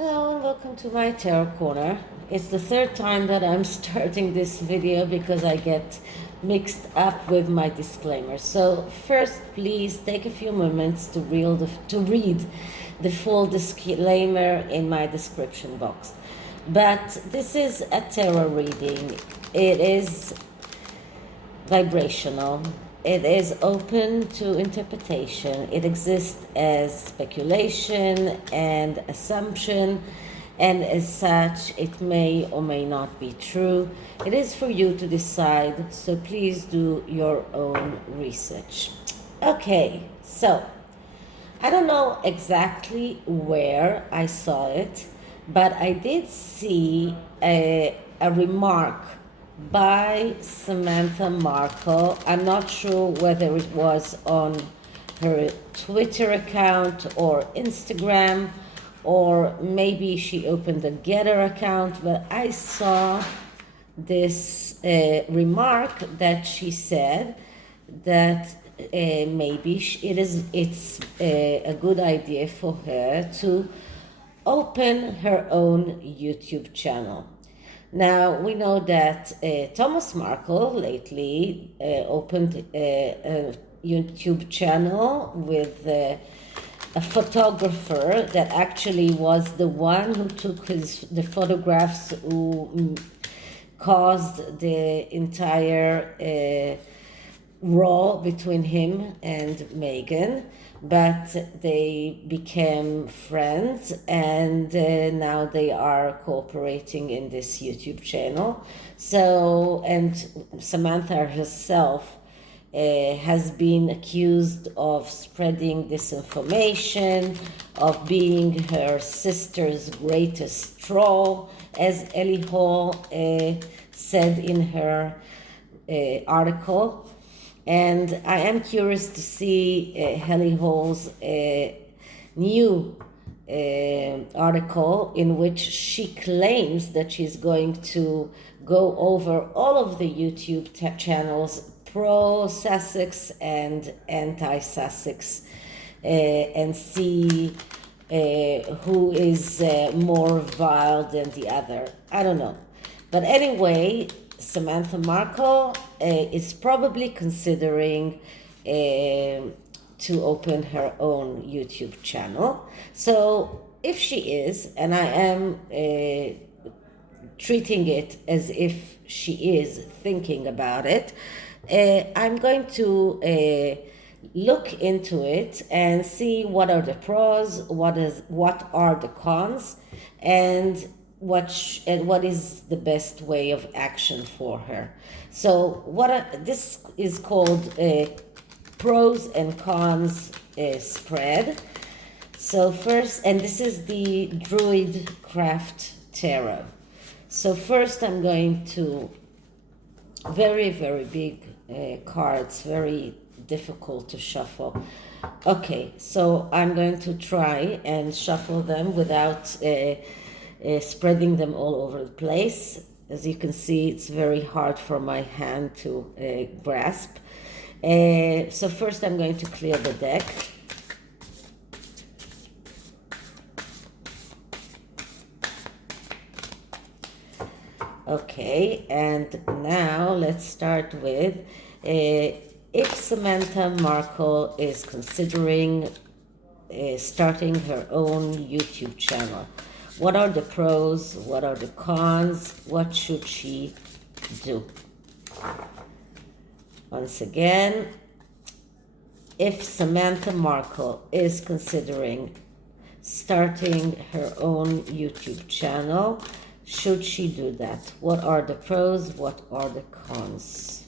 Hello and welcome to my tarot corner. It's the third time that I'm starting this video because I get mixed up with my disclaimers. So first, please take a few moments to read the full disclaimer in my description box. But this is a tarot reading. It is vibrational. It is open to interpretation. It exists as speculation and assumption, and as such, it may or may not be true. It is for you to decide, so please do your own research. Okay, so I don't know exactly where I saw it, but I did see a remark by Samantha Markle. I'm not sure whether it was on her Twitter account or Instagram, or maybe she opened a GETTR account, but I saw this remark that she said that maybe it's a good idea for her to open her own YouTube channel. Now, we know that Thomas Markle lately opened a YouTube channel with a photographer that actually was the one who took the photographs who caused the entire row between him and Meghan, but they became friends, and now they are cooperating in this YouTube channel. So, and Samantha herself has been accused of spreading disinformation, of being her sister's greatest troll, as Ellie Hall said in her article. And I am curious to see Helly Hall's new article, in which she claims that she's going to go over all of the YouTube channels, pro-Sussex and anti-Sussex, and see who is more vile than the other. I don't know. But anyway, Samantha Markle is probably considering to open her own YouTube channel. So if she is, and I am treating it as if she is thinking about it, I'm going to look into it and see what are the pros, what are the cons, and what is the best way of action for her. So this is called pros and cons spread. So first, and this is the Druid craft tarot. So first I'm going to, very, very big cards, very difficult to shuffle. Okay, so I'm going to try and shuffle them without spreading them all over the place. As you can see, it's very hard for my hand to grasp. So first I'm going to clear the deck. Okay, and now let's start with if Samantha Markle is considering starting her own YouTube channel. What are the pros? What are the cons? What should she do? Once again, if Samantha Markle is considering starting her own YouTube channel, should she do that? What are the pros? What are the cons?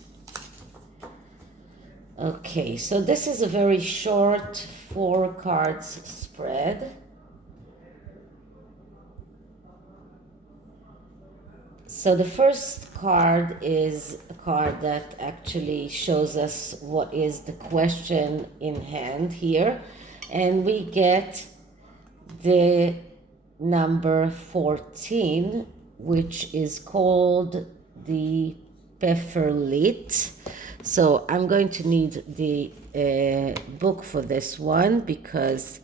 Okay, so this is a very short 4 cards spread. So the first card is a card that actually shows us what is the question in hand here. And we get the number 14, which is called the Pfefferlit. So I'm going to need the book for this one, because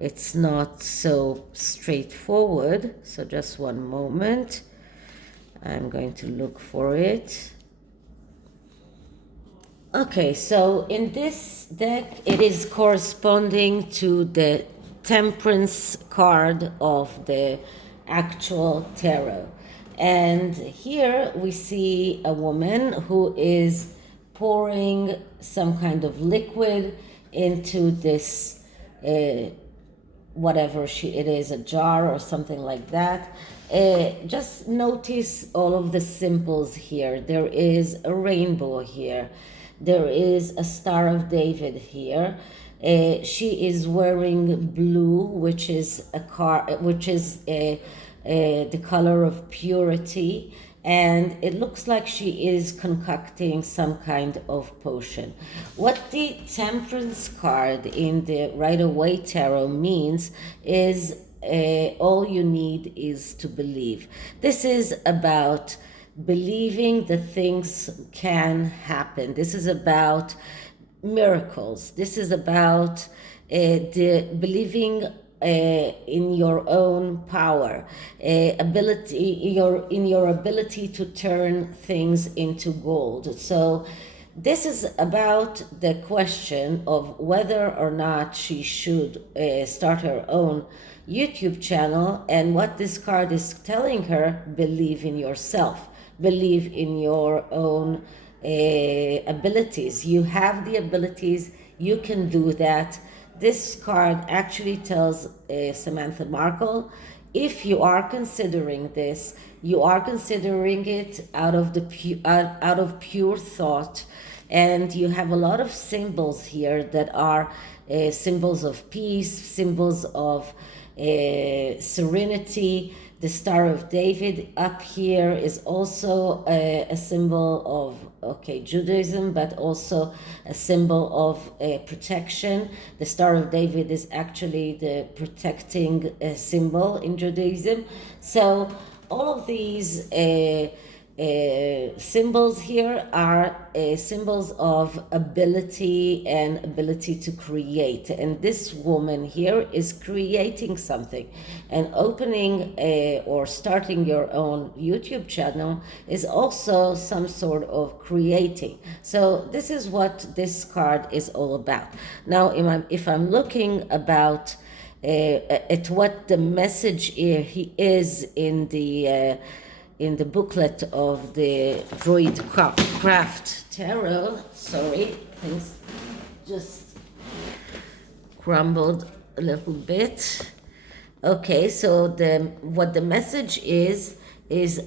it's not so straightforward. So just one moment. I'm going to look for it. Okay, so in this deck, it is corresponding to the Temperance card of the actual tarot. And here we see a woman who is pouring some kind of liquid into this whatever it is, a jar or something like that. Just notice all of the symbols here. There is a rainbow here. There is a Star of David here. She is wearing blue, which is the color of purity, and it looks like she is concocting some kind of potion. What the Temperance card in the Rider-Waite Tarot means is all you need is to believe. This is about believing that things can happen. This is about miracles. This is about the believing in your own power, in your ability to turn things into gold. So this is about the question of whether or not she should start her own YouTube channel, and what this card is telling her: believe in yourself, believe in your own abilities. You have the abilities, you can do that. This card actually tells Samantha Markle, if you are considering this, you are considering it out of pure thought, and you have a lot of symbols here that are symbols of peace, symbols of serenity. The Star of David up here is also a symbol of, Judaism, but also a symbol of protection. The Star of David is actually the protecting symbol in Judaism. So all of these symbols here are symbols of ability and ability to create. And this woman here is creating something, and opening or starting your own YouTube channel is also some sort of creating. So this is what this card is all about. Now, if I'm looking about at what the message is in the booklet of the Druid Craft Tarot. Sorry, things just crumbled a little bit. Okay, so what the message is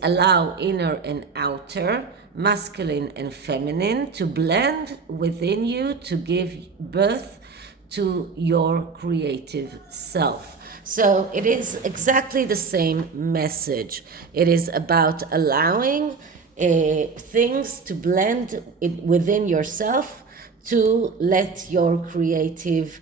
allow inner and outer, masculine and feminine to blend within you to give birth to your creative self. So it is exactly the same message. It is about allowing things to blend within yourself to let your creative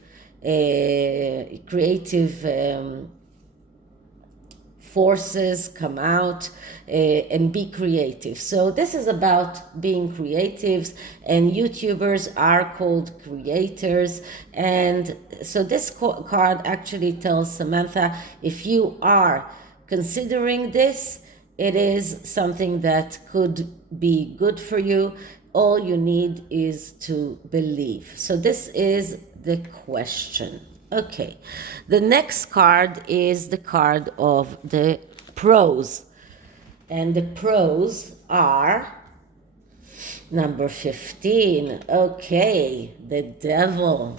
forces come out and be creative. So this is about being creatives, and YouTubers are called creators. And so this card actually tells Samantha, if you are considering this, it is something that could be good for you. All you need is to believe. So this is the question. Okay, the next card is the card of the pros. And the pros are number 15. Okay, the devil.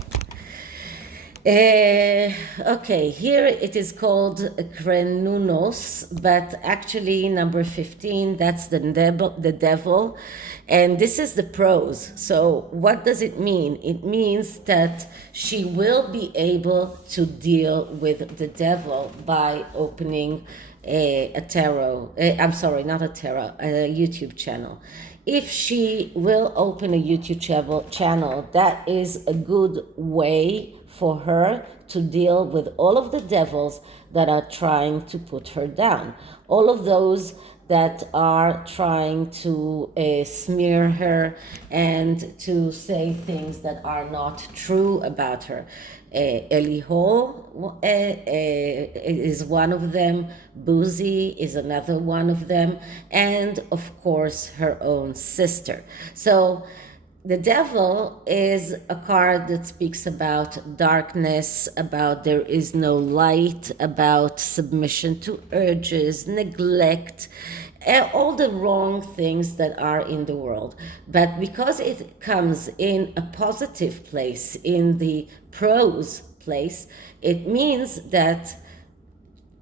Okay, here it is called Krenunos, but actually number 15, that's the devil. And this is the pros. So what does it mean? It means that she will be able to deal with the devil by opening a tarot, I'm sorry, not a tarot, a YouTube channel. If she will open a YouTube channel, that is a good way for her to deal with all of the devils that are trying to put her down. All of those that are trying to smear her and to say things that are not true about her. Eliho is one of them, Boozy is another one of them, and of course her own sister. So the devil is a card that speaks about darkness, about there is no light, about submission to urges, neglect, all the wrong things that are in the world. But because it comes in a positive place, in the prose place, it means that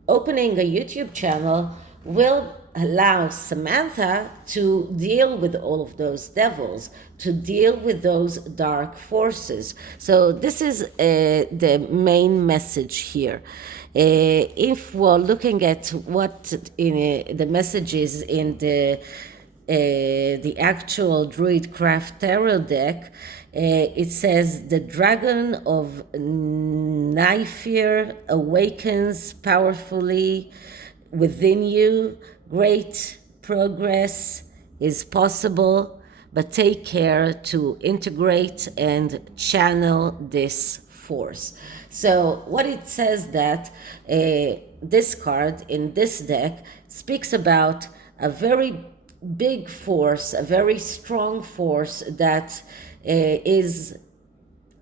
opening a YouTube channel will allow Samantha to deal with all of those devils, to deal with those dark forces. So this is the main message here. If we're looking at what in the messages in the actual Druid Craft Tarot deck, it says the dragon of Nifir awakens powerfully within you. Great progress is possible, but take care to integrate and channel this force. So what it says that this card in this deck speaks about a very big force, a very strong force that is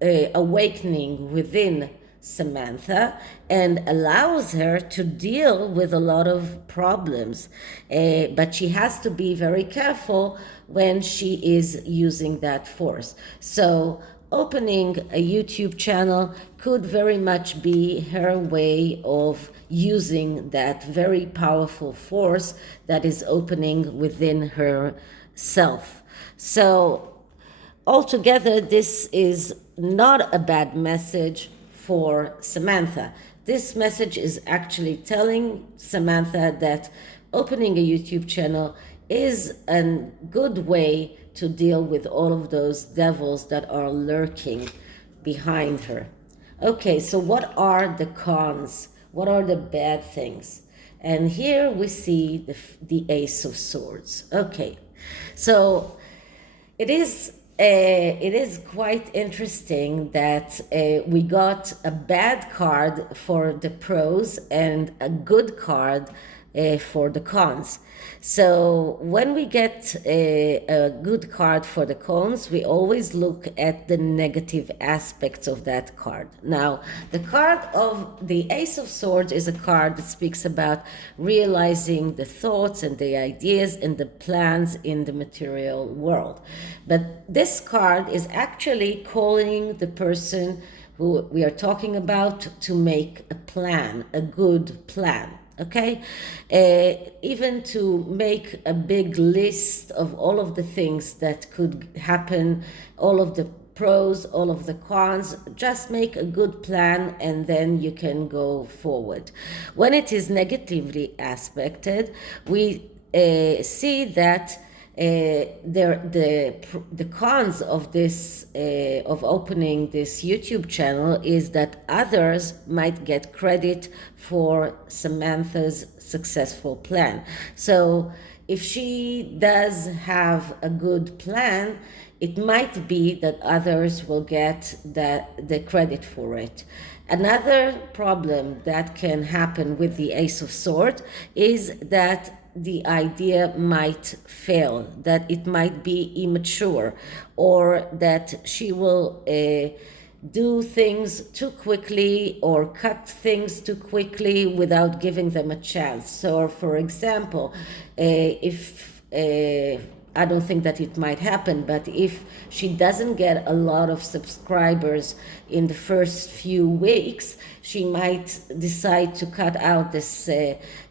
awakening within Samantha and allows her to deal with a lot of problems. But she has to be very careful when she is using that force. So opening a YouTube channel could very much be her way of using that very powerful force that is opening within herself. So altogether, this is not a bad message for Samantha. This message is actually telling Samantha that opening a YouTube channel is a good way to deal with all of those devils that are lurking behind her. Okay, so what are the cons? What are the bad things? And here we see the Ace of Swords. Okay, so it is quite interesting that we got a bad card for the pros and a good card for the cons. So when we get a good card for the cons, we always look at the negative aspects of that card. Now, the card of the Ace of Swords is a card that speaks about realizing the thoughts and the ideas and the plans in the material world. But this card is actually calling the person who we are talking about to make a plan, a good plan. Okay, even to make a big list of all of the things that could happen, all of the pros, all of the cons. Just make a good plan and then you can go forward. When it is negatively aspected, we see that the cons of this of opening this YouTube channel is that others might get credit for Samantha's successful plan. So if she does have a good plan, it might be that others will get the credit for it. Another problem that can happen with the Ace of Swords is that the idea might fail, that it might be immature, or that she will do things too quickly or cut things too quickly without giving them a chance. So, for example, if I don't think that it might happen, but if she doesn't get a lot of subscribers in the first few weeks, she might decide to cut out this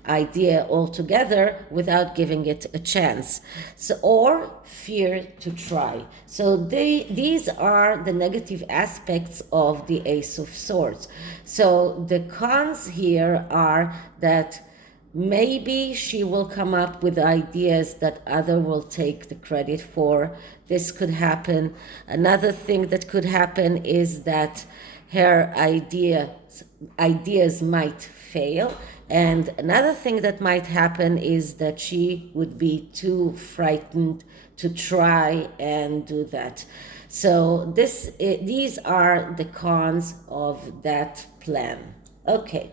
idea altogether without giving it a chance. So, or fear to try. So these are the negative aspects of the Ace of Swords. So the cons here are that maybe she will come up with ideas that other will take the credit for. This could happen. Another thing that could happen is that her ideas might fail, And another thing that might happen is that she would be too frightened to try and do that. So these are the cons of that plan. Okay.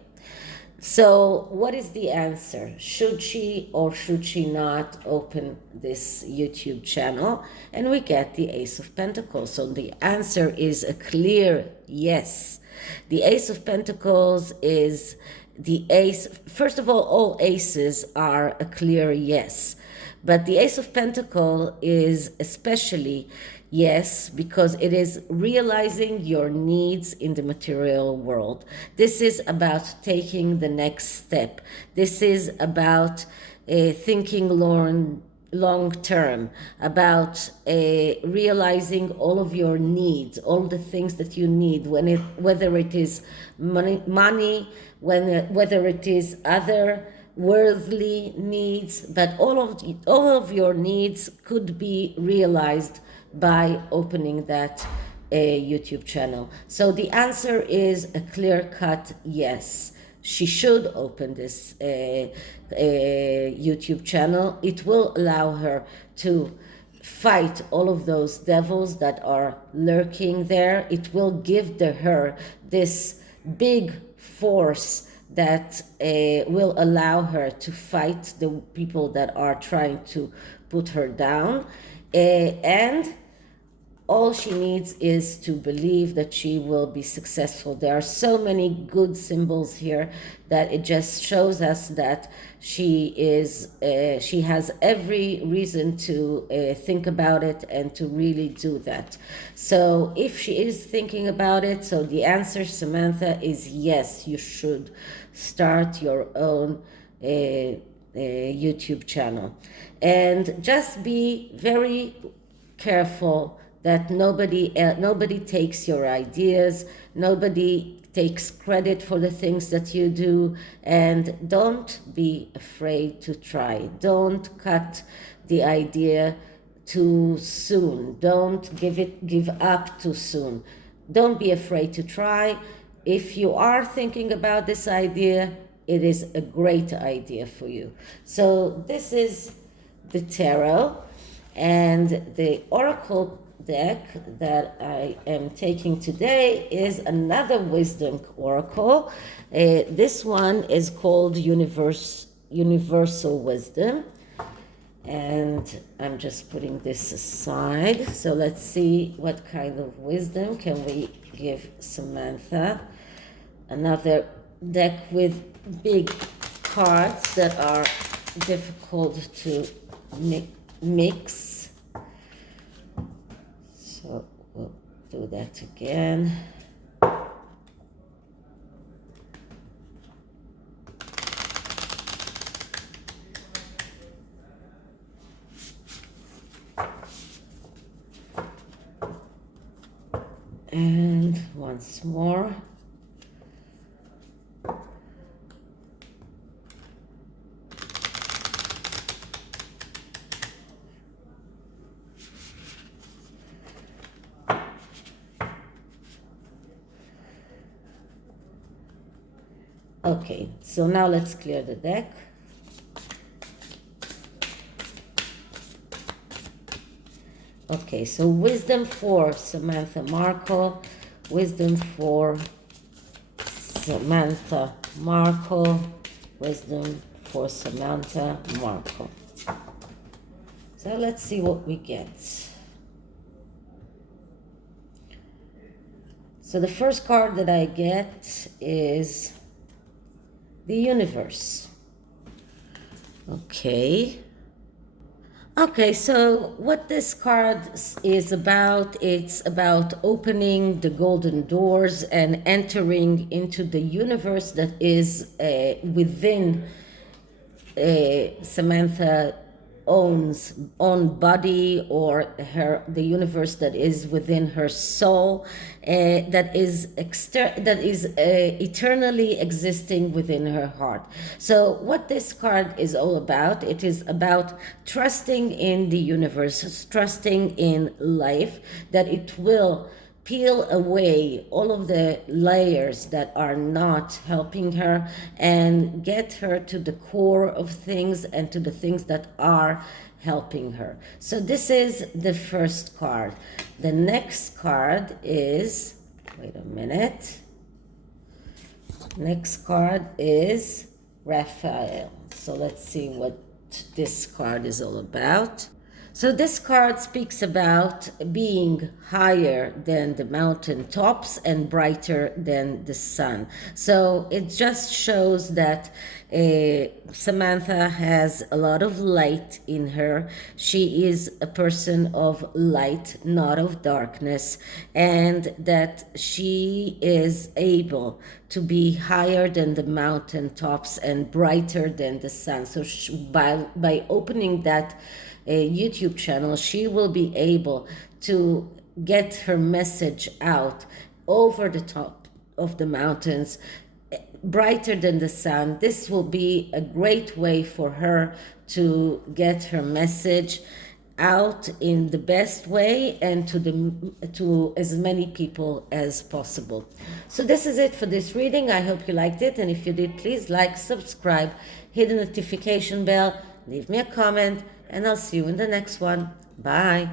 So what is the answer? Should she or should she not open this YouTube channel? And we get the Ace of Pentacles. So the answer is a clear yes. The Ace of Pentacles is the ace. First of all aces are a clear yes. But the Ace of Pentacles is especially yes, because it is realizing your needs in the material world. This is about taking the next step. This is about thinking long term, about realizing all of your needs, all the things that you need, whether it is money, whether it is other worldly needs, but all of your needs could be realized by opening that YouTube channel. So the answer is a clear-cut yes. She should open this YouTube channel. It will allow her to fight all of those devils that are lurking there. It will give her this big force that will allow her to fight the people that are trying to put her down. And all she needs is to believe that she will be successful. There are so many good symbols here that it just shows us that she has every reason to think about it and to really do that. So if she is thinking about it, so the answer, Samantha, is yes, you should start your own YouTube channel. And just be very careful that nobody takes your ideas, nobody takes credit for the things that you do, and don't be afraid to try. Don't cut the idea too soon. Don't give up too soon. Don't be afraid to try. If you are thinking about this idea, it is a great idea for you. So this is the tarot, and the oracle deck that I am taking today is another wisdom oracle. This one is called Universal Wisdom, and I'm just putting this aside. So let's see what kind of wisdom can we give Samantha. Another deck with big cards that are difficult to mix. So we'll do that again. And once more. Okay, so now let's clear the deck. Okay, so wisdom for Samantha Markle, wisdom for Samantha Markle, wisdom for Samantha Markle. So let's see what we get. So the first card that I get is the universe. Okay, so what this card is about, it's about opening the golden doors and entering into the universe that is within Samantha own body, or the universe that is within her soul, that is eternally existing within her heart. So what this card is all about, it is about trusting in the universe, trusting in life, that it will peel away all of the layers that are not helping her and get her to the core of things and to the things that are helping her. So this is the first card. The next card is, wait a minute. Next card is Raphael. So let's see what this card is all about. So this card speaks about being higher than the mountain tops and brighter than the sun. So it just shows that Samantha has a lot of light in her. She is a person of light, not of darkness, and that she is able to be higher than the mountain tops and brighter than the sun. So by opening that YouTube channel, she will be able to get her message out over the top of the mountains, brighter than the sun. This will be a great way for her to get her message out in the best way and to as many people as possible. So this is it for this reading. I hope you liked it, and if you did, please like, subscribe, hit the notification bell, leave me a comment, and I'll see you in the next one. Bye.